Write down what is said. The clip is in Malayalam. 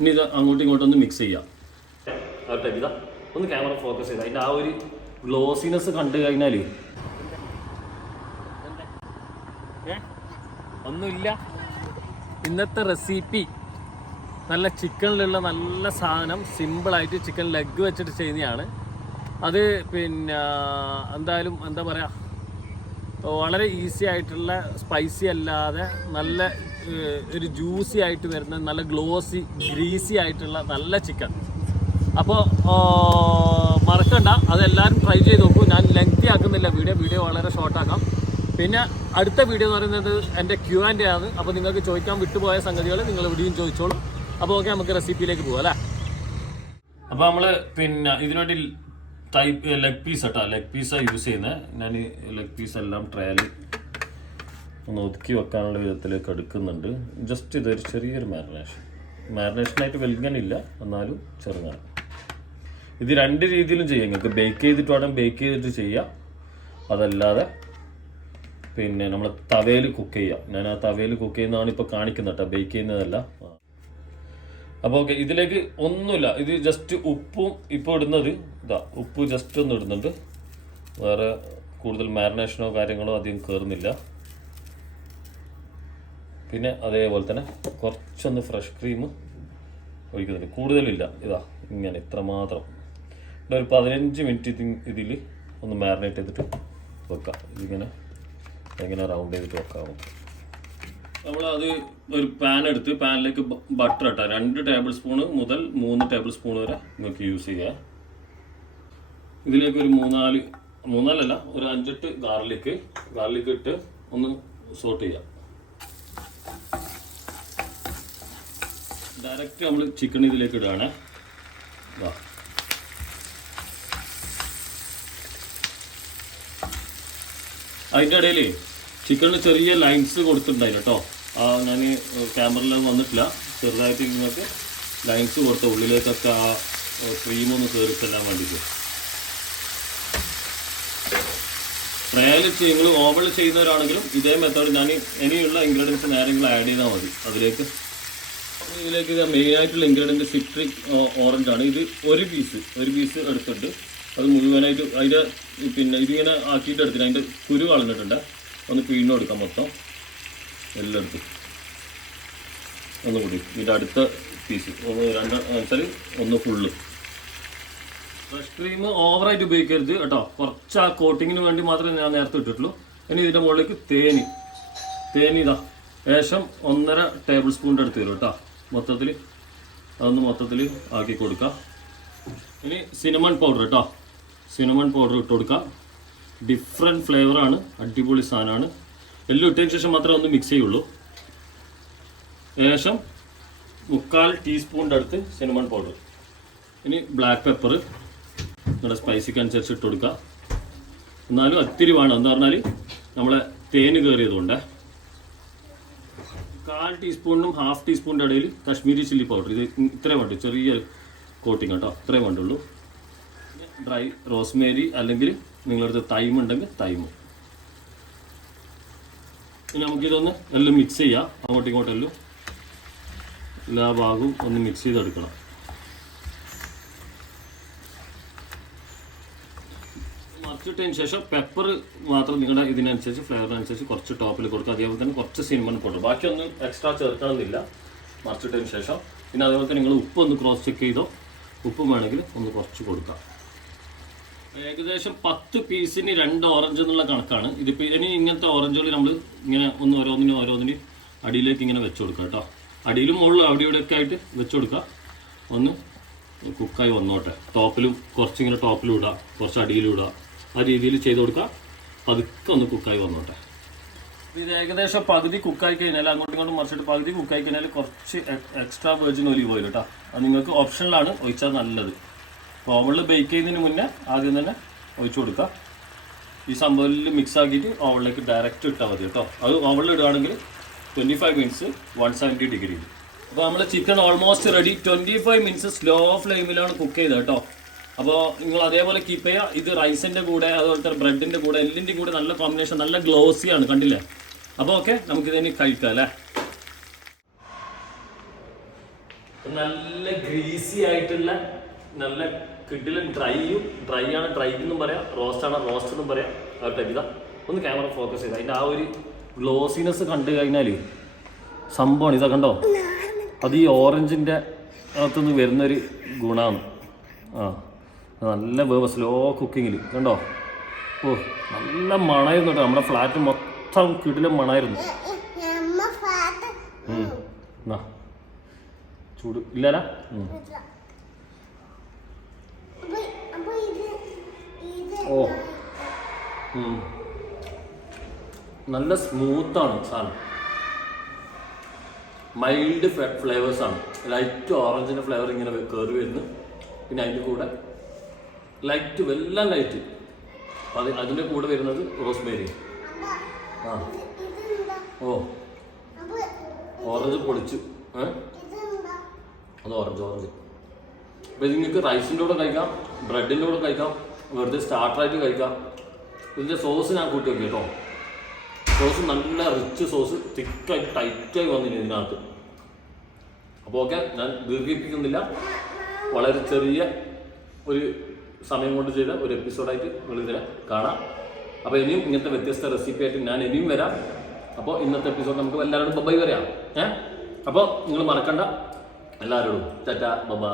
ഇനി ഇത് അങ്ങോട്ടും ഇങ്ങോട്ടും ഒന്ന് മിക്സ് ചെയ്യാം. ഇതാ ഒന്ന് ക്യാമറ ഫോക്കസ് ചെയ്ത് അതിൻ്റെ ആ ഒരു ഗ്ലോസിനെസ് കണ്ടു കഴിഞ്ഞാൽ ഒന്നുമില്ല. ഇന്നത്തെ റെസിപ്പി നല്ല ചിക്കനിലുള്ള നല്ല സാധനം സിമ്പിളായിട്ട് ചിക്കൻ ലെഗ് വെച്ചിട്ട് ചെയ്യുന്നതാണ്. അത് പിന്നെ എന്തായാലും എന്താ പറയുക, വളരെ ഈസി ആയിട്ടുള്ള സ്പൈസി അല്ലാതെ നല്ല ഒരു ജ്യൂസി ആയിട്ട് വരുന്ന നല്ല ഗ്ലോസി ഗ്രീസി ആയിട്ടുള്ള നല്ല ചിക്കൻ. അപ്പോൾ മറക്കണ്ട, അതെല്ലാവരും ട്രൈ ചെയ്ത് നോക്കൂ. ഞാൻ ലെങ്തി ആക്കുന്നില്ല വീഡിയോ വളരെ ഷോർട്ടാക്കാം. പിന്നെ അടുത്ത വീഡിയോ എന്ന് പറയുന്നത് എൻ്റെ Q&A ആണ്. അപ്പോൾ നിങ്ങൾക്ക് ചോദിക്കാൻ വിട്ടുപോയ സംഗതികൾ നിങ്ങൾ ഇവിടെയും ചോദിച്ചോളൂ. അപ്പോൾ ഓക്കെ, നമുക്ക് റെസിപ്പിയിലേക്ക് പോകാം അല്ലേ. അപ്പോൾ നമ്മൾ പിന്നെ ഇതിനുവേണ്ടി ലെഗ് പീസ് കേട്ടോ, ലെഗ് പീസാണ് യൂസ് ചെയ്യുന്നത്. ഞാൻ ഈ ലെഗ് പീസ് എല്ലാം ട്രയൽ ഒന്ന് ഒതുക്കി വെക്കാനുള്ള വിധത്തിലേക്ക് എടുക്കുന്നുണ്ട്. ജസ്റ്റ് ഇതൊരു ചെറിയൊരു മാരിനേഷനായിട്ട് വലുങ്ങനില്ല, എന്നാലും ചെറുതാണ്. ഇത് രണ്ട് രീതിയിലും ചെയ്യാം. നിങ്ങൾക്ക് ബേക്ക് ചെയ്തിട്ട് വേണം ബേക്ക് ചെയ്തിട്ട് ചെയ്യാം, അതല്ലാതെ പിന്നെ നമ്മൾ തവയിൽ കുക്ക് ചെയ്യാം. ഞാൻ ആ തവയിൽ കുക്ക് ചെയ്യുന്നതാണ് ഇപ്പോൾ കാണിക്കുന്നത് കേട്ടോ, ബേക്ക് ചെയ്യുന്നതല്ല. അപ്പോൾ ഓക്കെ, ഇതിലേക്ക് ഒന്നുമില്ല. ഇത് ജസ്റ്റ് ഉപ്പും ഇപ്പോൾ ഇടുന്നത് ഇതാ, ഉപ്പ് ജസ്റ്റ് ഒന്ന് ഇടുന്നുണ്ട്. വേറെ കൂടുതൽ മാരിനേഷനോ കാര്യങ്ങളോ അധികം കയറുന്നില്ല. പിന്നെ അതേപോലെ തന്നെ കുറച്ചൊന്ന് ഫ്രഷ് ക്രീം ഒഴിക്കുന്നുണ്ട്, കൂടുതലില്ല. ഇതാ ഇങ്ങനെ ഇത്ര മാത്രം. ഒരു 15 മിനിറ്റ് ഇതിൽ ഒന്ന് മാരിനേറ്റ് ചെയ്തിട്ട് വെക്കാം. ഇതിങ്ങനെ എങ്ങനെ റൗണ്ട് ചെയ്തിട്ട് വെക്കാം. നമ്മളത് ഒരു പാൻ എടുത്ത് പാനിലേക്ക് ബട്ടർ ഇട്ടാൽ 2 ടേബിൾ സ്പൂണ് മുതൽ 3 ടേബിൾ സ്പൂൺ വരെ നിങ്ങൾക്ക് യൂസ് ചെയ്യാം. ഇതിലേക്ക് ഒരു 3-4 ഒരു 5-8 ഗാർലിക് ഇട്ട് ഒന്ന് സോട്ട് ചെയ്യാം. ഡയറക്റ്റ് നമ്മൾ ചിക്കൻ ഇതിലേക്ക് ഇടുകയാണ്. അതിൻ്റെ ഇടയിൽ ചിക്കനിൽ ചെറിയ ലൈൻസ് കൊടുത്തിട്ടുണ്ടായില്ല കേട്ടോ. ഞാൻ ക്യാമറയിൽ വന്നിട്ടില്ല. ചെറുതായിട്ട് നിങ്ങൾക്ക് ലൈൻസ് കൊടുത്ത ഉള്ളിലേക്കൊക്കെ ആ ക്രീമൊന്ന് കയറിച്ചെല്ലാൻ വേണ്ടിയിട്ട്. ട്രയൽ നിങ്ങൾ ഓവനിൽ ചെയ്യുന്നവരാണെങ്കിലും ഇതേ മെത്തേഡ് ഞാൻ ഇനിയുള്ള ഇൻഗ്രീഡിയൻസ് നേരങ്ങൾ ആഡ് ചെയ്താൽ മതി. ഇതിലേക്ക് ഇത് മെയിനായിട്ടുള്ള ഇൻഗ്രീഡിയൻറ്റ് സിട്രിക് ഓറഞ്ചാണ്. ഇത് ഒരു പീസ് എടുത്തിട്ട് അത് മുഴുവനായിട്ട് അതിൻ്റെ പിന്നെ ഇതിങ്ങനെ ആക്കിയിട്ട് എടുത്തിട്ട് അതിൻ്റെ കുരു കളഞ്ഞിട്ടുണ്ട്. ഒന്ന് പിഴിഞ്ഞ് കൊടുക്കാം മൊത്തം എല്ലായിടത്തും. ഒന്നുകൂടി ഇതിൻ്റെ അടുത്ത പീസ് ഒന്ന് ഫുള്ള്. ഫ്രഷ് ക്രീം ഓവറായിട്ട് ഉപയോഗിക്കരുത് കേട്ടോ, കുറച്ച് ആ കോട്ടിങ്ങിന് വേണ്ടി മാത്രമേ ഞാൻ നേരത്തെ ഇട്ടിട്ടുള്ളൂ. ഇനി ഇതിൻ്റെ മുകളിലേക്ക് തേനി ഇതാ ഏകദേശം 1.5 ടേബിൾ സ്പൂണിൻ്റെ അടുത്ത് വരും കേട്ടോ. അതൊന്ന് മൊത്തത്തിൽ ആക്കി കൊടുക്കാം. ഇനി സിനമൺ പൗഡർ കേട്ടോ, സിനമൺ പൗഡർ ഇട്ട് കൊടുക്കാം. ഡിഫറെൻറ്റ് ഫ്ലേവറാണ്, അടിപൊളി സാധനമാണ്. എല്ലാം ഇട്ടതിന് ശേഷം മാത്രമേ ഒന്ന് മിക്സ് ചെയ്യുള്ളൂ. ഏകദേശം 3/4 ടീസ്പൂണിൻ്റെ അടുത്ത് സിനമൺ പൗഡർ. ഇനി ബ്ലാക്ക് പെപ്പർ നിങ്ങളുടെ സ്പൈസിക്ക് അനുസരിച്ച് ഇട്ട് കൊടുക്കുക. എന്നാലും ഒത്തിരി വേണം, എന്താ പറഞ്ഞാൽ നമ്മളെ തേന് കയറിയതുകൊണ്ട്. 1/4 ടീസ്പൂണിനും 1/2 ടീസ്പൂണിൻ്റെ ഇടയിൽ കശ്മീരി ചില്ലി പൗഡർ. ഇത് ഇത്രയും വേണ്ടു, ചെറിയ കോട്ടിങ് കേട്ടോ, ഇത്രയും വേണ്ടുള്ളൂ. ഡ്രൈ റോസ്മേരി അല്ലെങ്കിൽ നിങ്ങളടുത്ത് തൈം ഉണ്ടെങ്കിൽ തൈമും. ഇനി നമുക്കിതൊന്ന് എല്ലാം മിക്സ് ചെയ്യാം. അങ്ങോട്ടും ഇങ്ങോട്ടെല്ലാം എല്ലാ ഭാഗവും ഒന്ന് മിക്സ് ചെയ്തെടുക്കണം. മറിച്ചിട്ടതിന് ശേഷം പെപ്പർ മാത്രം നിങ്ങളുടെ ഇതിനനുസരിച്ച് ഫ്ലേവറിനനുസരിച്ച് കുറച്ച് ടോപ്പിൽ കൊടുക്കുക. അതേപോലെ തന്നെ കുറച്ച് സിനമൺ പൗഡർ, ബാക്കിയൊന്നും എക്സ്ട്രാ ചേർക്കണമെന്നില്ല മറിച്ചിട്ടതിന് ശേഷം. പിന്നെ അതേപോലെ തന്നെ നിങ്ങൾ ഉപ്പ് ഒന്ന് ക്രോസ് ചെക്ക് ചെയ്തോ, ഉപ്പ് വേണമെങ്കിൽ ഒന്ന് കുറച്ച് കൊടുക്കാം. ഏകദേശം 10 പീസിന് 2 ഓറഞ്ച് എന്നുള്ള കണക്കാണ്. ഇതിപ്പോൾ ഇനി ഇങ്ങനത്തെ ഓറഞ്ചുകൾ നമ്മൾ ഇങ്ങനെ ഒന്ന് ഓരോന്നിന് അടിയിലേക്ക് ഇങ്ങനെ വെച്ച് കൊടുക്കുക കേട്ടോ. അടിയിലും മുകളിലും അവിടെ ഇവിടെയൊക്കെ ആയിട്ട് വെച്ച് കൊടുക്കുക. ഒന്ന് കുക്കായി വന്നോട്ടെ. ടോപ്പിലും കുറച്ചിങ്ങനെ ടോപ്പിലും ഇടുക, കുറച്ച് അടിയിലും ഇടുക, ആ രീതിയിൽ ചെയ്ത് കൊടുക്കുക. പതുക്കെ ഒന്ന് കുക്കായി വന്നോട്ടെ. ഇത് ഏകദേശം പകുതി കുക്കായി കഴിഞ്ഞാൽ അങ്ങോട്ടും ഇങ്ങോട്ടും മറിച്ചിട്ട് പകുതി കുക്കായി കഴിഞ്ഞാൽ കുറച്ച് എക്സ്ട്രാ വെർജിൻ ഒലിവ് ഓയിൽ കേട്ടോ. അത് നിങ്ങൾക്ക് ഓപ്ഷനിലാണ്, ഒഴിച്ചാൽ നല്ലത്. അപ്പോൾ ഓവനിൽ ബേക്ക് ചെയ്യുന്നതിന് മുന്നേ ആദ്യം തന്നെ ഒഴിച്ചു കൊടുക്കുക. ഈ സംഭവത്തിൽ മിക്സ് ആക്കിയിട്ട് ഓവനിലേക്ക് ഡയറക്റ്റ് ഇട്ടാൽ മതി കേട്ടോ. അത് ഓവനിൽ ഇടുകയാണെങ്കിൽ 25 മിനിറ്റ്സ് 170 ഡിഗ്രിയിൽ. അപ്പോൾ നമ്മൾ chicken almost ready. 25 minutes slow ഫ്ലെയിമിലാണ് കുക്ക് ചെയ്തത് കേട്ടോ. അപ്പോൾ നിങ്ങൾ അതേപോലെ കീപ്പ് ചെയ്യുക. ഇത് റൈസിൻ്റെ കൂടെ അതുപോലെ തന്നെ ബ്രെഡിൻ്റെ കൂടെ എല്ലിൻ്റെയും കൂടെ നല്ല കോമ്പിനേഷൻ, നല്ല ഗ്ലോസിയാണ്, കണ്ടില്ലേ? അപ്പോൾ ഓക്കെ, നമുക്കിതിനി കഴിക്കാം അല്ലേ. നല്ല ഗ്രീസി ആയിട്ടുള്ള നല്ല കിഡിലും ഡ്രൈ ആണ് ഡ്രൈ എന്നും പറയാം, റോസ്റ്റ് ആണ് റോസ്റ്റ് എന്നും പറയാം. ആ ടൈപ്പ് ഇതാ ഒന്ന് ക്യാമറ ഫോക്കസ് ചെയ്ത് അതിൻ്റെ ആ ഒരു ഗ്ലോസിനെസ് കണ്ടു കഴിഞ്ഞാൽ സംഭവമാണ്. ഇതാ കണ്ടോ, അത് ഈ ഓറഞ്ചിൻ്റെ അകത്തുനിന്ന് വരുന്നൊരു ഗുണമാണ്. ആ നല്ല വേവ് സ്ലോ കുക്കിങ്ങിൽ കണ്ടോ. ഓ നല്ല മണമായിരുന്നു കേട്ടോ, നമ്മുടെ ഫ്ലാറ്റ് മൊത്തം കിടിലും മണമായിരുന്നു. ചൂട് ഇല്ലല്ല. ഓ നല്ല സ്മൂത്താണ് സാധനം, മൈൽഡ് ഫ്ലേവേഴ്സാണ്. ലൈറ്റ് ഓറഞ്ചിൻ്റെ ഫ്ലേവർ ഇങ്ങനെ കയറി വരുന്നു, പിന്നെ അതിൻ്റെ കൂടെ ലൈറ്റ് എല്ലാം ലൈറ്റ്, അതിൻ്റെ കൂടെ വരുന്നത് റോസ്മേരി. ആ ഓ ഓറഞ്ച് പൊളിച്ചു. അത് ഓറഞ്ച് അപ്പോൾ ഇത് നിങ്ങൾക്ക് റൈസിൻ്റെ കൂടെ കഴിക്കാം, ബ്രെഡിൻ്റെ കൂടെ കഴിക്കാം, വെറുതെ സ്റ്റാർട്ടറായിട്ട് കഴിക്കാം. ഇതിൻ്റെ സോസ് ഞാൻ കൂട്ടി വെക്കും കേട്ടോ. സോസ് നല്ല റിച്ച് സോസ്, തിക്കായി ടൈറ്റായി വന്നില്ല ഇതിനകത്ത്. അപ്പോൾ ഓക്കെ, ഞാൻ ദീർഘിപ്പിക്കുന്നില്ല. വളരെ ചെറിയ ഒരു സമയം കൊണ്ട് ചെയ്ത ഒരു എപ്പിസോഡായിട്ട് നിങ്ങൾ ഇതിനെ കാണാം. അപ്പോൾ ഇനിയും ഇങ്ങനത്തെ വ്യത്യസ്ത റെസിപ്പി ആയിട്ട് ഞാൻ ഇനിയും വരാം. അപ്പോൾ ഇന്നത്തെ എപ്പിസോഡ് നമുക്ക് എല്ലാവരോടും ബൈ പറയാം. അപ്പോൾ നിങ്ങൾ മറക്കണ്ട, എല്ലാവരോടും ടാറ്റാ ബൈ.